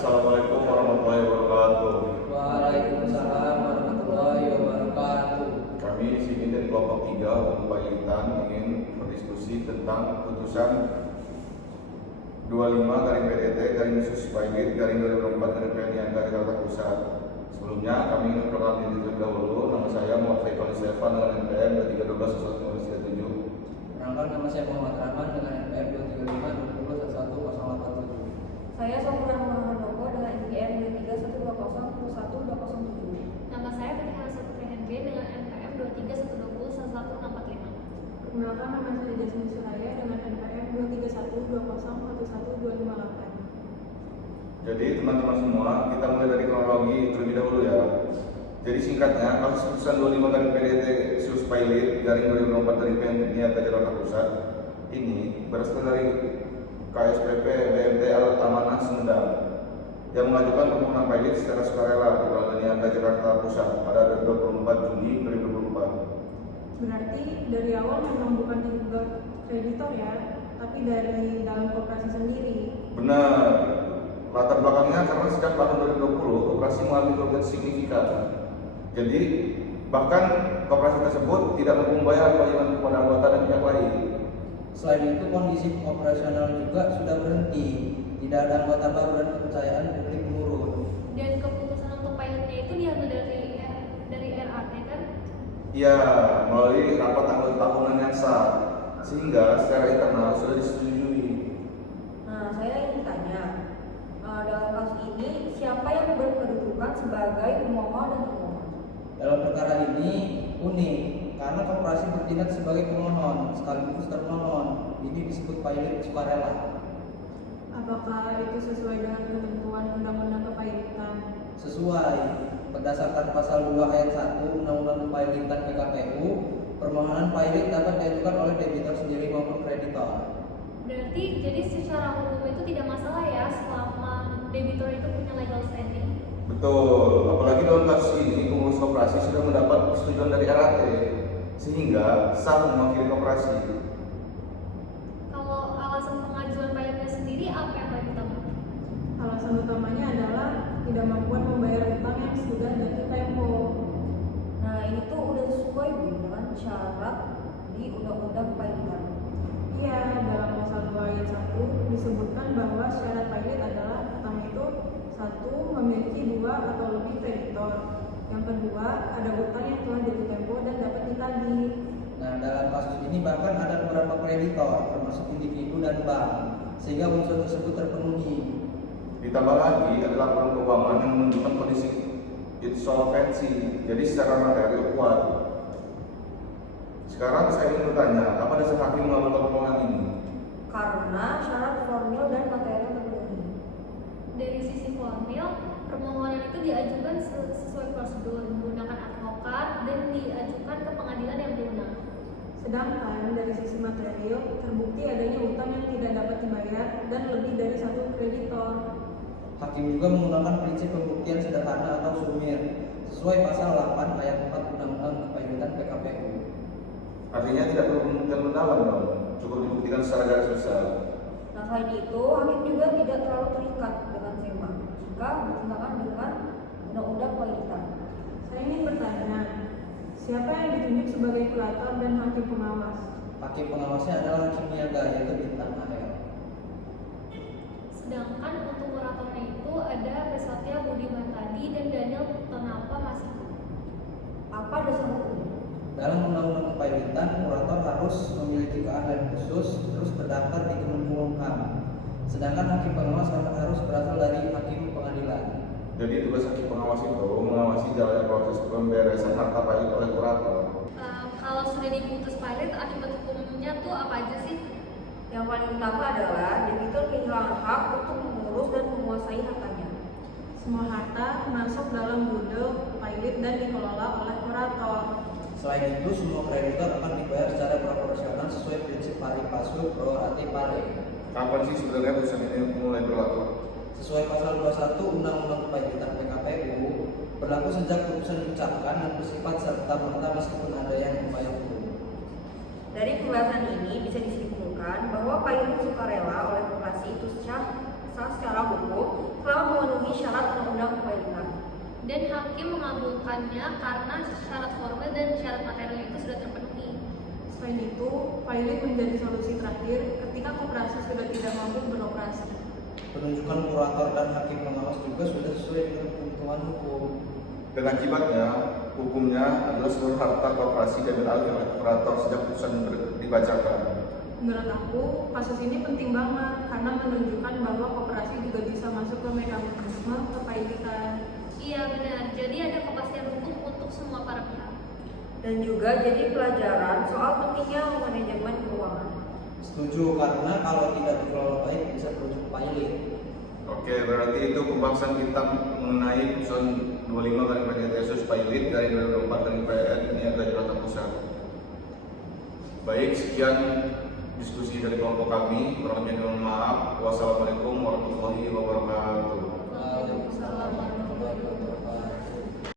Assalamualaikum warahmatullahi wabarakatuh. Waalaikumsalam warahmatullahi wabarakatuh. Kami di sini dari kelompok 3 Umum Paitan ingin berdiskusi tentang putusan 25/PDT/Sus/Paigit/2024 Jakarta Pusat. Sebelumnya kami ingin perkenalkan diri terlebih dahulu. Nama saya Muhammad Faikal Stefan dengan NPM 2312 Perkenalkan, nama saya Muhammad Rahman dengan NPM 235 Saya Sofran Muhammadoko dengan NPM 2312012007. Nama saya Ketika Putri NB dengan NPM 23120145. Perkenalkan, nama saya Jasmine Suraya dengan NPM 2312011258. Jadi teman-teman semua, kita mulai dari kronologi terlebih dahulu ya. Jadi singkatnya, kasus putusan 25/PDT/Sus/Paigit/2024 dari PN Jakarta Pusat ini berasal dari KSPP BMT Alat Amanah Sumedang yang mengajukan permohonan pilot secara sukarela di Pengadilan Jakarta Pusat pada 24 Juni 2024. Berarti dari awal memang bukan digugat kreditor ya, tapi dari dalam koperasi sendiri. Benar. Latar belakangnya karena sejak tahun 2020 koperasi mengalami kerugian signifikan. Jadi bahkan koperasi tersebut tidak mampu membayar kewajiban kepada anggota dan pihak lain. Selain itu, kondisi operasional juga sudah berhenti. Tidak ada anggota baru dan kepercayaan publik menurun. Dan keputusan untuk pilotnya itu diambil dari RAT kan? Ya, melalui rapat anggota tahunan yang sah, sehingga secara internal sudah disetujui. Nah, saya ingin tanya, dalam kasus ini siapa yang berkedudukan sebagai pemohon dan termohon? Dalam perkara ini unik karena koperasi bertindak sebagai pemohon sekaligus termohon. Ini disebut pilot sukarela. Apakah itu sesuai dengan ketentuan Undang-Undang Kepailitan? Sesuai berdasarkan pasal 2 ayat 1 Undang-Undang Kepailitan PKPU, permohonan pilot dapat diajukan oleh debitur sendiri maupun kreditor. Berarti jadi secara umum itu tidak masalah ya selama debitur itu punya legal standing. Betul, apalagi dalam kasus ini pengurus koperasi sudah mendapat persetujuan dari RAT, sehingga sah mewakili koperasi. Kalau alasan pengajuan pilotnya sendiri apa yang paling utama? Alasan utamanya adalah tidak mampuan membayar utang yang sudah jatuh tempo. Nah, ini tuh udah sesuai dengan syarat di Undang-Undang Kepailitan. Iya, dalam pasal 2 ayat 1 disebutkan bahwa syarat pilot adalah pertama itu 1. Memiliki 2 atau lebih kreditor. Yang kedua, ada utang yang telah jatuh tempo dan dapat ditagih. Nah, dalam kasus ini bahkan ada beberapa kreditor termasuk individu dan bank, sehingga unsur tersebut terpenuhi. Ditambah lagi ada laporan keuangan yang menunjukkan kondisi insolvensi, jadi secara material kuat. Sekarang saya ingin bertanya, apa dasar hakim mengabulkan permohonan ini? Karena syarat formil dan material terpenuhi. Dari sisi formil, permohonan itu diajukan sesuai prosedur menggunakan advokat dan diajukan ke pengadilan yang berwenang. Sedangkan dari sisi material, terbukti adanya utang yang tidak dapat dibayar dan lebih dari 1 kreditor. Hakim juga menggunakan prinsip pembuktian sederhana atau sumir sesuai pasal 8 ayat 4 Undang-Undang Kepailitan PKPU. Artinya tidak perlu pembuktian mendalam dong, cukup dibuktikan secara garis besar. Nah, selain itu, hakim juga tidak terlalu terikat dengan tema jika bertentangan dengan Undang-Undang Kepailitan. Saya ingin bertanya, siapa yang ditunjuk sebagai kurator dan hakim pengawas? Hakim pengawasnya adalah hakim niaga yaitu bintang AL. Sedangkan untuk kuratornya itu ada Pesatya Budiman Tadi dan Daniel Tonapa Masiku. Apa dasar hukumnya? Dalam Undang-Undang Kepailitan, kurator harus memiliki keahlian khusus terus terdaftar di Kemenkumham. Sedangkan hakim pengawas harus berasal dari hakim pengadilan. Jadi tugas hakim pengawas itu mengawasi jalannya proses pemberesan harta pilot oleh kurator. Kalau sudah diputus pilot, akibat hukumnya tuh apa aja sih? Yang paling utama adalah debitur kehilangan hak untuk mengurus dan menguasai hartanya. Semua harta masuk dalam budel pilot dan dikelola oleh kurator. Selain itu, semua kreditor akan dibayar secara proporsional sesuai prinsip pari passu pro rate pare. Kapan sih sebenarnya putusan ini mulai berlaku? Sesuai pasal 21 Undang-Undang Kepailitan PKPU, berlaku sejak putusan diucapkan dan bersifat serta-merta meskipun ada yang upaya hukum. Dari pembahasan ini bisa disimpulkan bahwa pilot sukarela oleh koperasi itu sah secara hukum selama memenuhi dan hakim mengabulkannya karena syarat formil dan syarat material itu sudah terpenuhi. Selain itu, pilot menjadi solusi terakhir ketika koperasi sudah tidak mampu beroperasi. Penunjukan kurator dan hakim pengawas juga sudah sesuai dengan ketentuan hukum. Dan akibatnya, hukumnya adalah seluruh harta koperasi diambil alih oleh kurator sejak putusan dibacakan. Menurut aku, kasus ini penting banget karena menunjukkan bahwa koperasi juga bisa masuk ke mekanisme kepailitan. Iya benar, jadi ada kepastian hukum untuk semua para pihak. Dan juga jadi pelajaran soal pentingnya manajemen keuangan. Setuju, karena kalau tidak dikelola baik bisa berujung pilot. Oke, berarti itu pembahasan kita mengenai putusan 25 dari PDTSUS Pilot dari 2024 dari PN Niaga Jakarta Pusat. Baik, sekian diskusi dari kelompok kami. Kurang lebihnya mohon maaf. Wassalamualaikum warahmatullahi wabarakatuh.